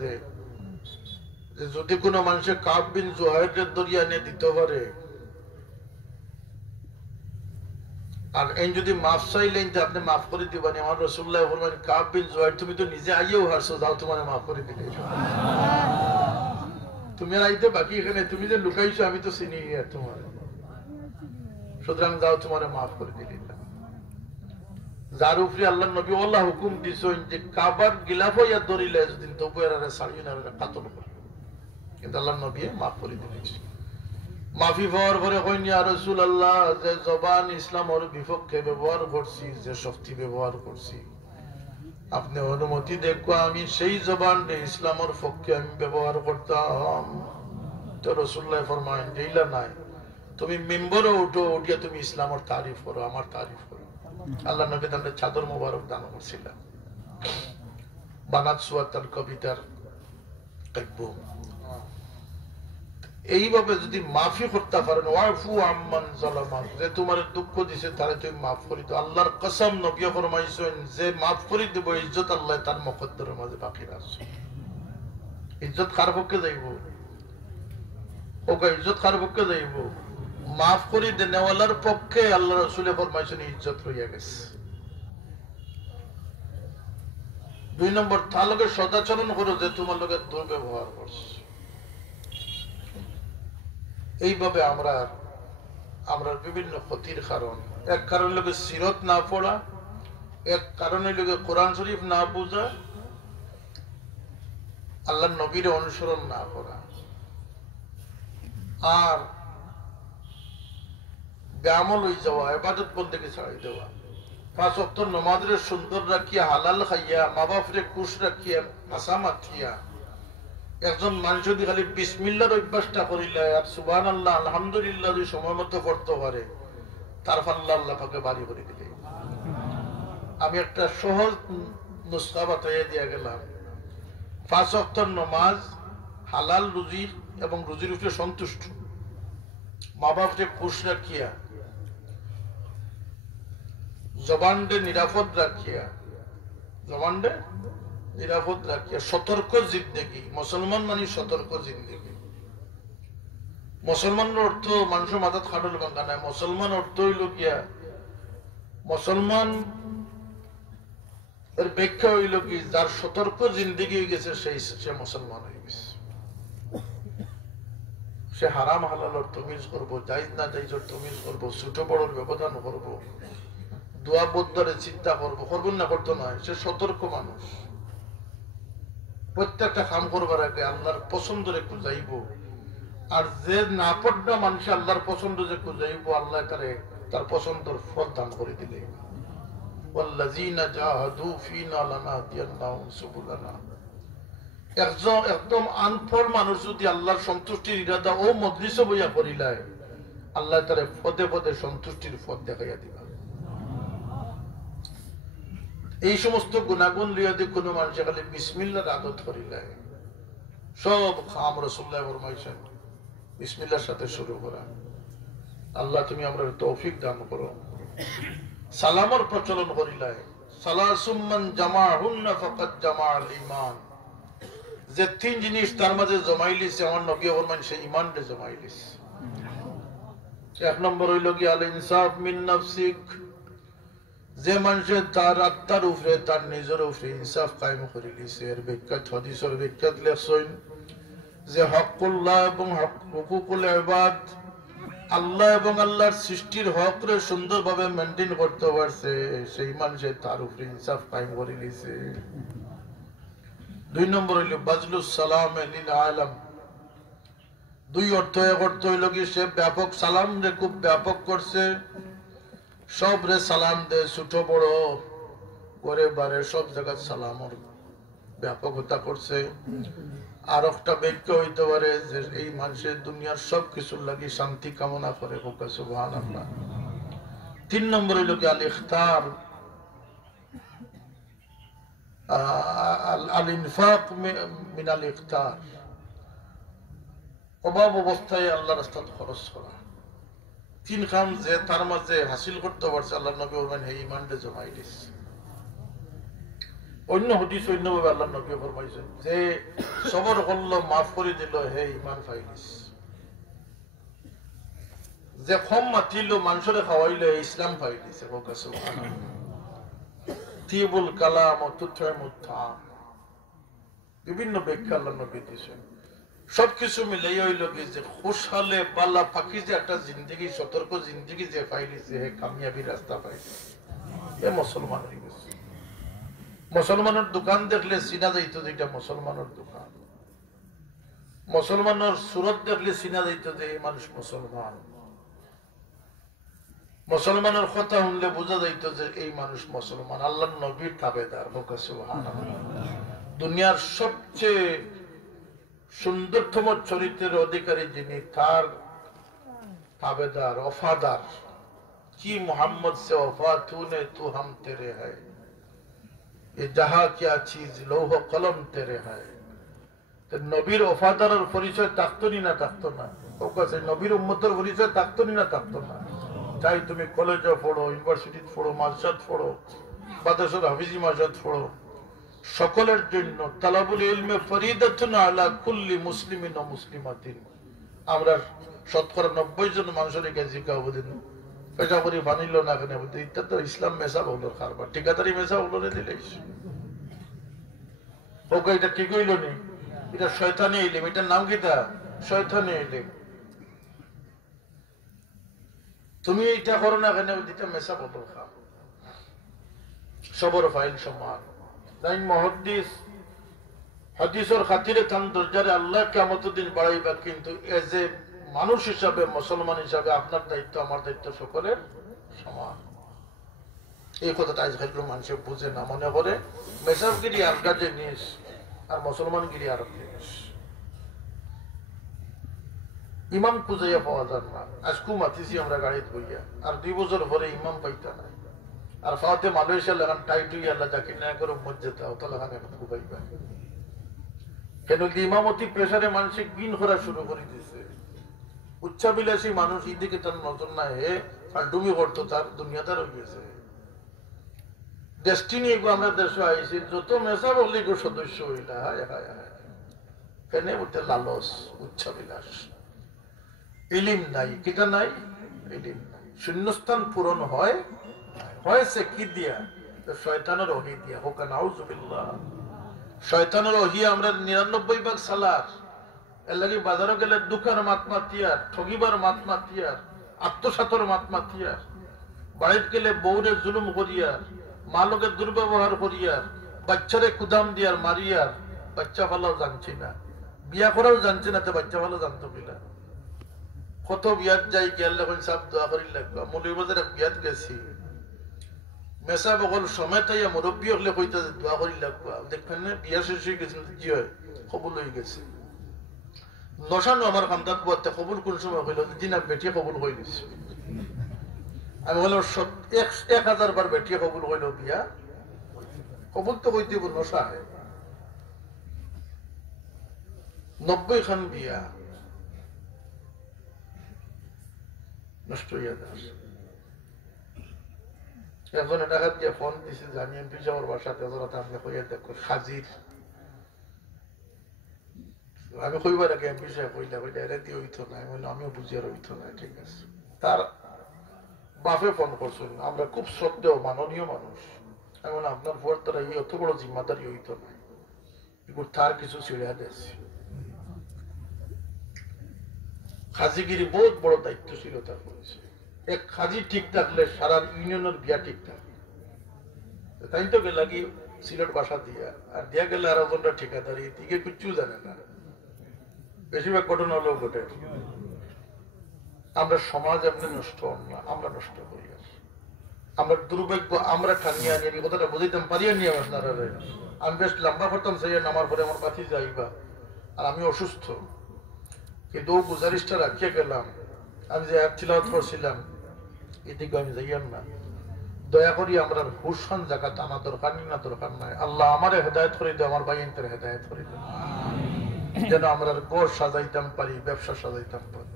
যে যদি কোনো মানুষের কাব বিন জুহাইরের দরিয়া নিয়ে দিতে পারে, আর এই যদি মাফ চাইলেন যে আপনি মাফ করে দিবেন, আমার রাসূলুল্লাহ ফরমান কাব বিন জুহাইর তুমি তো নিজে আইয়েও হারছো, যাও তোমার মাফ করে দিলে। তুমি আর আইতে বাকি এখানে, তুমি যে লুকাইছো আমি তো চিনি তোমার, সুতরাং যাও তোমার মাফ করে দিলে। যার উপরে আল্লাহ নবী আল্লাহ হুকুম দিছেন যে কাবার গিলাফ হইয়া ধরিলে যদি তবু এরা ছাড়িয়ে না কাতল করে, কিন্তু আল্লাহ নবী মাফ করে দিয়েছে। মাফি পাওয়ার পরে কইন ইয়া রাসূলুল্লাহ, যে জবান ইসলামের বিপক্ষে ব্যবহার করছি, যে শক্তি ব্যবহার করছি, আপনি অনুমতি দেখো আমি সেই জবান ইসলামের পক্ষে আমি ব্যবহার করতাম। তো রাসূলুল্লাহ ফরমায়েন যেইলা নাই, তুমি মিম্বরে উঠো, উঠিয়া তুমি ইসলামের তারিফ করো, আমার তারিফ করো। আল্লাহ নবী তাদের চাদর মোবারক দান করছিলেন। বানাত সুয়াতার কবিতার কাব্য। এইভাবে যদি মাফি করতে পারেন, ওয়াফু আম্মান যালামা, যে তোমার দুঃখ দিছে তারে তুমি মাফ করে দাও। আল্লাহর কসম নবী ফরমাইছেন যে মাফ করে দেব, ইজ্জত আল্লাহ তার মুকদ্দরের মাঝে বাকি রাখছে। ইজ্জত কার পক্ষে যাইব? ওকে ইজ্জত কার পক্ষে যাইব? মাফ করে দেনেওয়ালার পক্ষে। আল্লাহ রাসূল ফরমাইছেন ইজ্জত রইয়া গেছে। 2 নম্বর, তার লগে সদাচরণ করো যে তোমার লগে দুর্ব্যবহার করছে। এইভাবে আমরা বিভিন্ন ক্ষতির কারণ, এক কারণ লোকে সিরত না পড়া, এক কারণে লোকে কোরআন শরীফ না বোঝা, আল্লাহ নবীর অনুসরণ না করা, আর ব্যামল হয়ে যাওয়া, ইবাদত বন্দেগী ছাড়াই দেওয়া। 5 ওয়াক্ত নামাজের সুন্দর রাখিয়া, হালাল খাইয়া, মা বাপরে খুশ রাখিয়া, হাসা মাথিয়া, একজন মানুষ যদি খালি বিসমিল্লাহর অভ্যাসটা করিলে আর সুবহানাল্লাহ আলহামদুলিল্লাহ যদি সময় মতো পড়তে পারে, তার পাল্লা আল্লাহ পাকে বাড়ি করে দিলে। আমি একটা সহজ নুসখা বাতাইয়া দিয়া গেলাম। 5 ওয়াক্ত নামাজ, হালাল রুজি এবং রুজির উপরে সন্তুষ্ট, মা বাপকে খুশ রাখিয়া, জবানকে নিরাপদ রাখিয়া, সতর্ক জিন্দেগি। মুসলমান মানে সতর্ক জিন্দেগি। মুসলমানের অর্থ মানুষের মাথাত খাটল ভাঙ্গা নাই। মুসলমান অর্থ হইল গিয়া, মুসলমান এর ব্যাখ্যা হইল কি, যার সতর্ক জিন্দেগি হয়ে গেছে সে মুসলমান হয়ে গেছে। সে হারাম হালালর তমিজ করবো, জায়েজ না জায়েজের তমিজ করবো, ছোট বড়র ব্যবধান করবো, দোয়া বদ্দরে চিন্তা করবো না করতো নয়। সে সতর্ক মানুষ। প্রত্যেকটা কাম করবার আগে আল্লাহর পছন্দ রেখে যাইব। আর যে না পড়া মানুষ আল্লাহর পছন্দ যে যাইব, আল্লাহ তার পছন্দর ফল দান করে দিলে। ওয়াল্লাযীনা জাহাদু ফীনা লানাহদিয়ান্নাহুম সুবুলানা। একদম আনপড় মানুষ যদি আল্লাহর সন্তুষ্টির ইরাদা ও মজলিসে বইয়া করিলায়, আল্লাহ তারে পদে পদে সন্তুষ্টির পথ দেখাইয়া দিবা। এই সমস্ত গুণাগুণ লিয়া দিয়ে কোনো মানুষের খালি বিসমিল্লাহর আদত করিলায়, সব খাম রাসূলুল্লাহ ফরমাইছেন বিসমিল্লাহর সাথে শুরু করা। আল্লাহ তুমি আমরা তৌফিক দান করো। সালামের প্রচলন করিলায়, সালাসুম মান জামাহুন্না ফাকাদ জামাআল ঈমান। যে 3 জিনিস তার মাঝে জমাইলিছে আমার নবী ফরমান, সে ঈমানকে জমাইলিছে। 1 নম্বর হইল কি আল ইনসাফ মিন নাফসিক। যে মানুষের তার আত্মার উপরে, তার নিজের উপরে ইনসাফ কায়েম করে দিয়েছে। এর ব্যাখ্যা হাদিসের ব্যাখ্যা লেখছেন যে হকুল্লাহ এবং হুকুকুল ইবাদ, আল্লাহ এবং আল্লাহর সৃষ্টির হকরে সুন্দরভাবে মেনটেন করতে পারছে, সেই মানুষের তার উপরে ইনসাফ কায়েম করে দিয়েছে। 2 নম্বর হইল বাজলুস সালাম লিল আলাম। 2 অর্থ। এক অর্থ হইল কি সে ব্যাপক সালাম রে খুব ব্যাপক করছে, সব রে সালাম দে, ছোট বড় করে বারে সব জায়গায় সালামর ব্যাপকতা করছে। আর একটা ব্যাখ্যা হইতে পারে যে এই মানুষের দুনিয়ার সব কিছুর লাগি শান্তি কামনা করে। সুবহানাল্লাহ। 3 নম্বর হইল কি আল ইখতার, আল ইনফাক মিনাল ইখতার, অভাব অবস্থায় আল্লাহর রাস্তায় খরচ করা। 3 কাম যে তার মাঝে হাসিল করতে পারছে, আল্লাহ নবী বলেন হে ঈমানকে জমাই দিস। অন্য হদিস অন্যভাবে আল্লাহ নবী ফরমাইছেন যে সবর করলো মাফ করে দিল হে ইমান ফাইলিস, যে কম মাতিল মানুষরে খাওয়াইলে ইসলাম ফাইলিস। তিবুল কালাম ও তুত্রামুত্থা বিভিন্ন ব্যাখ্যা আল্লাহ নবী দিয়েছেন। সবকিছু মিলাই হইল কি যে খুশহালে বালা ফাঁকি যে একটা জিন্দগি, সতর্ক জিন্দগি যে পাইলিছে হে কামিয়াবি রাস্তা পাইছে, এ মুসলমান হয়ে গেছে। মুসলমানের দোকান দেখলে চিনা যাইত যে এটা মুসলমানের দোকান, মুসলমানের সুরত দেখলে চিনা যাইত যে এই মানুষ মুসলমান, মুসলমানের কথা শুনলে বোঝা যাইত যে এই মানুষ মুসলমান, আল্লাহর নবীর তাবেদার। দুনিয়ার সবচেয়ে সুন্দরতম চরিত্রের অধিকারী যিনি, তার তাবেদার, ওফাদার। কি মোহাম্মদ সে ওফা তूने तू हम तेरे है, ये जहां क्या चीज लौह कलम तेरे है। তো নবীর ওফাদারের পরিচয় থাকতনি না, থাকতো না? নবীর উম্মতের পরিচয় থাকতনি না, থাকতো না? চাই তুমি কলেজে পড়ো, ইউনিভার্সিটি পড়ো, মাদ্রাসা পড়ো, বাদেশের হাফিজি মাদ্রাসা পড়ো, সকলের জন্য তালাবুল ইলমে ফরিদাতুন আলা কুল্লি মুসলিমিন ওয়া মুসলিমাতিন। আমরা শতকরা 90 জন মানুষের কাছে জিজ্ঞাসা করি পেশা করি বানিল না কেন, এটা তো ইসলাম মেসা হলো কারবার, ঠিকাদারি মেসা হলো রে দিলেই ওকে, এটা ঠিক হইল নি, এটা শয়তানি ইলম, এটার নাম কিটা? শয়তানি ইলম। তুমি এটা করো না কেন, এটা মেসা বদল খাও। সবর ফাইল সমান তাই মুহাদ্দিস হাদিসের খাতিরে থান দরজারে আল্লাহ কিয়ামতের দিন বাড়াইবা, কিন্তু এজ এ মানুষ হিসাবে, মুসলমান হিসাবে আপনার দায়িত্ব, আমার দায়িত্ব সকলের সমান। এই কথাটা আজকাল মানুষ বুঝে না, মনে করে মেসাবগিরি আলগা জিনিস আর মুসলমানগিরি আর জিনিস। ইমাম খুঁজাইয়া পাওয়া যান না। আজকু মাতিছি আমরা গাড়িতে বইয়া, আর 2 বছর পরে ইমাম পাইতা নাই। আর ফাতে মালয়েশিয়া লাগান টাইট হইয়া আল্লাহ যাকে না করে মসজিদে ওটা লাগান এখন খুবাইবা। কেন কি ইমামতি প্রেসারে মানসিক বিন করা শুরু করে দিয়েছে। উচ্চাবিলাসী মানুষ এদিকে তার নজর না, হে ফান্ডুমি করতো, তার দুনিয়াদার হয়ে গেছে। ডেস্টিনি আমরা দেশে আইছি, যত মেসা বললি গো সদস্য হইলা, হায় হায় হায়, কেন বলতে লালস, উচ্চাবিলাস, ইলিম নাই, কিটা নাই, ইলিম নাই। শূন্যস্থান পূরণ হয় হয়েছে কি দিয়া? শয়তানের ওহী দিয়া। হোক নাউযুবিল্লাহ। শয়তানের ওহী আমরা 99 ভাগ সালার। এর লাগি বাজারে গেলে দুঃখের মাতমা তিয়ার, ঠগিবার মাতমা তিয়ার, আত্মসাতর মাতমা তিয়ার, বাড়িতে গেলে বউরে জুলুম করিয়ার, মালকে দুর্ব্যবহার করিয়ার, বাচ্চারে কুদাম দিয়ার মারিয়ার, বাচ্চা ভালো জানছি না, বিয়া করাও জানছি না, তো বাচ্চা ভালো জানতো কিনা? কত বিয়াত যাই গেলে সব দোয়া করি লাগবে। মৌলভীবাজারে বিয়াত গেছি, মেসা বগল সমেত মুরব্বী হলে কইতে দোয়া করি লাগবে। দেখবেন না বিয়া শেষ হয়ে গেছে, কি হয়, কবুল হয়ে গেছে। নশানো আমার কান্দাত বলতে কবুল কোন সময় হইল, দিন বেটিয়ে কবুল হয়ে গেছে। আমি বললাম 1000 বার বেটিয়ে কবুল হইল, বিয়া কবুল তো হইতে নশা হয়। 90 খান বিয়া নষ্ট হইয়া যায়। একজন টাকা দিয়ে ফোন দিছে যে আমি এমপি সাহেবের বাসাতে আপনি কইয়া দেখো হাজির। আমি কইবার আগে এমপি সাহেব কইলা কইলা এরা দিয়ে হইতো না। আমি বললাম আমিও বুঝিয়ার হইতো না, ঠিক আছে। তার বাপে ফোন করছেন, আমরা খুব শ্রদ্ধেয় মাননীয় মানুষ। আমি বললাম আপনার পর তারা এই অত বড় জিম্মাদারি হইতো না, এগুলো তার কিছু ছিড়া দিয়েছে। খাজিগিরি বহুত বড় দায়িত্বশীলতা করেছে। এক খাজি ঠিক থাকলে সারা ইউনিয়নের বিয়া ঠিক থাকে। তাই তো গেলা কি সিলেট বাসা দিয়া, আর দিয়া গেলে আর ওজনটা ঠিকাদারি দিকে কিচ্ছু জানে না। বেশিরভাগ ঘটনা হলেও ঘটে। আমরা সমাজ এমনি নষ্ট হন না, আমরা নষ্ট করি। আমরা দুর্ভাগ্য, আমরা ঠানিয়ে আনি, এই কথাটা বুঝাইতাম পারিয়া নিয়ে আপনারা। আমি বেশ লম্বা করতাম, সেই নামার পরে আমার বাতি যাইবা, আর আমি অসুস্থ, কিন্তু ও গুজারিশটা রাখিয়ে গেলাম। আমি যে এক তিলাওয়াত করছিলাম, এদিকে আমি যাইয়াম না। দয়া করি আমরা হুসান জায়গা টানা দরকার নেই, না দরকার নাই। আল্লাহ আমার হেদায়ত করে দেয়, আমার ভাই ইন্টার হেদায়ত করে দেয়, যেন আমরা গড় সাজাইতাম পারি, ব্যবসা সাজাইতাম পারি।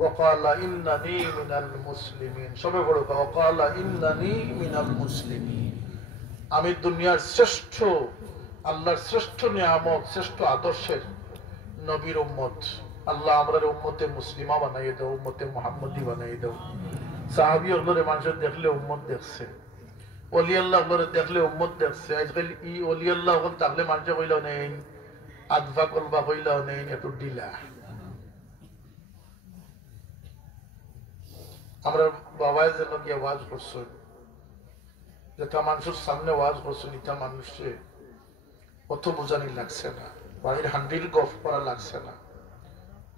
ওয়াকালা ইন্নানি মিনাল মুসলিমিন, সবে বড় ওয়াকালা ইন্নানি মিনাল মুসলিমিন। আমি দুনিয়ার শ্রেষ্ঠ আল্লাহর শ্রেষ্ঠ নিয়ামত শ্রেষ্ঠ আদর্শের নবীর উম্মত। আল্লাহ আমরা উম্মতে মুসলিমা বানাই দাও, উম্মতে মুহাম্মদি বানাই দাও। সাহাবী হলরে মানুষের দেখলে উম্মত দেখছে, ওলি আল্লাহ হলরে দেখলে উম্মত দেখছে। আজকাল ই ওলি আল্লাহ হল তাহলে মানুষে কইলাও নেই, আদভা কলবা কইলাও নেই, একটু ডিলা। আমরা বাবায় যেন গিয়ে ওয়াজ করছো, যেটা মানুষের সামনে ওয়াজ করছো, ইটা মানুষে অত বোঝানি লাগছে না, বাড়ির হান্ডির গফ করা লাগছে না,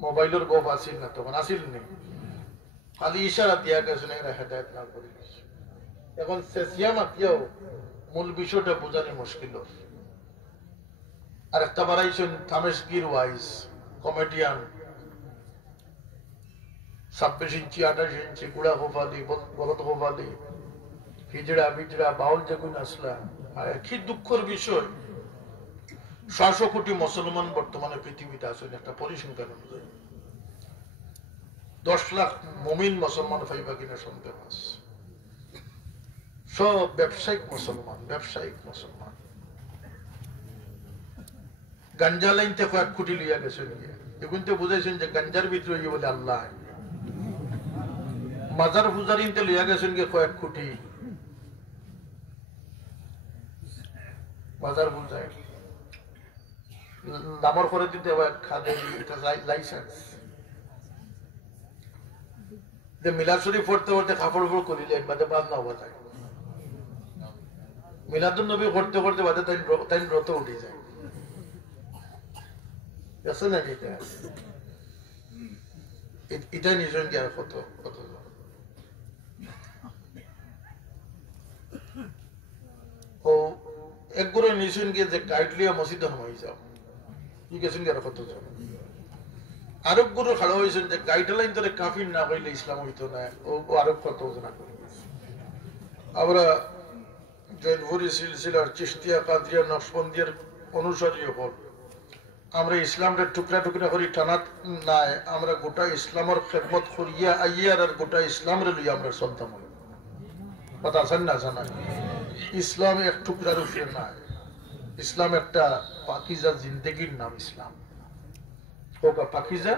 মোবাইলের গফ আসিল না, তখন আসিল নেই, খালি ইশারা দিয়া গেছে না, এরা হেদায়ত না করে গেছে। এখন শেষিয়া মাতিয়াও মূল বিষয়টা বোঝানি মুশকিল। আর একটা বাড়াইছেন থামেশগির ওয়াইজ কমেডিয়ান, 26 ইঞ্চি 28 ইঞ্চি গুড়া গোপালি বলদ গোপালি হিজড়া বিজড়া বাউল যেগুন আসলা। কি দুঃখের বিষয়, 600 কোটি মুসলমান বর্তমানে পৃথিবীতে আছেন একটা পরিসংখ্যান অনুযায়ী। 10 লাখ মুমিন মুসলমান পাইবা কিনা সন্দেহ আছে। সব ব্যবসায়িক মুসলমান, ব্যবসায়িক মুসলমান। গাঞ্জা লাইনতে কয়েক কোটি লিয়া গেছেন, এখন তো বুঝাইছেন যে গাঞ্জার ভিতরে বলে আল্লাহ। মাজার পূজারিনতে লিয়া গেছেন গে কয়েক কোটি মাজার পূজায় নামর করে দিতে খাদে লাইসেন্স যে মিলাদ শরীফ পড়তে পড়তে কাপড় উপর করিলেন বাদে বাদ না হওয়া যায়। মিলাদুন নবী পড়তে পড়তে বাদে তাই ব্রত উঠে যায়। না এটা নিজন কি আর কত কত ও একগুলো নিজন গিয়ে যে গাইডলিয়া মসজিদে হয়ে যাও ই গেছেন কি আর কত জন আরব গুরু খাড়া হয়েছেন যে গাইডলাইন ধরে কাফির না হইলে ইসলাম হইতো না। ও আরব কত না করে আমরা জৈনপুরি সিলসিলার চিশতিয়া কাদরিয়া নকশবন্দিয়ার অনুসারী হল। আমরা ইসলামটা টুকরা টুকরা করি টানাত নাই, আমরা গোটা ইসলামের খেদমত করিয়া আইয়ার আর গোটা ইসলামের লইয়া আমরা চলতাম। কথা আছেন না জানা, ইসলাম এক টুকরার উপরে নাই। ইসলাম একটা পাকিজা জিন্দগির নাম। ইসলাম পাকিজা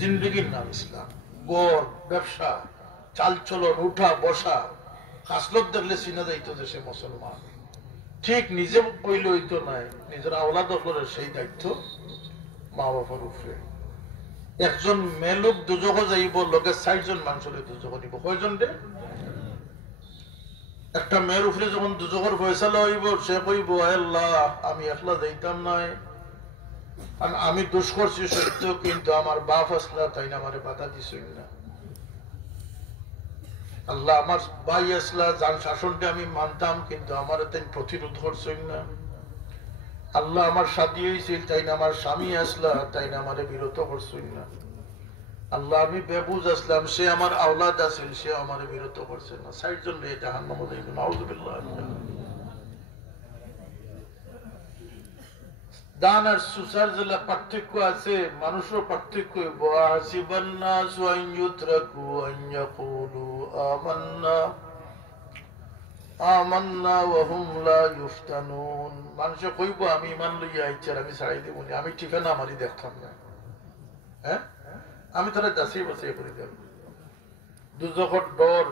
জিন্দগির নাম ইসলাম। গড় ব্যবসা চালচলন উঠা বসা হাসলত দেখলে চিনা যাইতো যে সে মুসলমান। ঠিক নিজে বইলে হইতো নাই, নিজের আওলাদ হলের সেই দায়িত্ব মা বাবার উপরে। একজন মেয়ে লোক দুজক যাইব, লোকের 60 জন মানুষের দুজক নিব। কয়জন রে? একটা মেয়ের উপরে যখন দুজকের ফয়সালা হইব, সে কইব আল্লাহ আমি একলা যাইতাম নাই, কারণ আমি দোষ করছি সত্য, কিন্তু আমার বাপ আসলা তাই না আমার বাধা দিছই না। আল্লাহ আমার ভাই আসলা যার শাসনটা আমি মানতাম, কিন্তু আমার তাই প্রতিরোধ করছেন না। আল্লাহ আমার শাদী হয়েছিল তাই না আমার স্বামী আসলা তাই না আমার বিরত করছেন না। আল্লাহ আমি বেবুজ আসলাম, সে আমার আওলাদ আছিল, সে আমার বিরত করছে না। 60 জন রে জাহান্নামে যাইব। নাউযুবিল্লাহ। দান আর সুসার যেটা পার্থক্য আছে, মানুষের পার্থক্য। আসিবান্নাসু আন ইউতরাকু আন ইয়াকুলু আমান্না আমান্না ওয়া হুম লা ইফতানুন। মানুষে কইব আমি ঈমান লইয়া আইছি আর আমি ছাড়াই দেব না, আমি ঠিকানা আমারই দেখতাম না। হ্যাঁ, আমি তাহলে দাসি বসিয়ে করে দেব। দুজখর ডর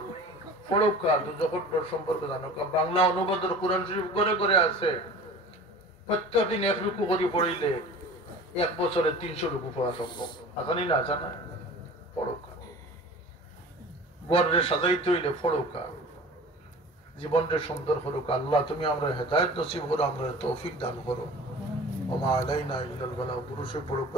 ফড়কা, দুজখর ডর সম্পর্কে জানো। বাংলা অনুবাদের কোরআন শরীফ করে করে আছে। প্রত্যেকদিন 1 রুকু করে পড়িলে 1 বছরে 300 রুকু পড়া সম্ভব। আসানি না জানা ফড়কা। গড়ে সাজাইতে হইলে ফড়কা। জীবনটা সুন্দর করুক আল্লাহ। তুমি আমরা হেদায়েত নসিব করো, আমরা তৌফিক দান করো। ওমা আলাইনা ইল্লাল বালাগ। পুরুষে পড়ুক।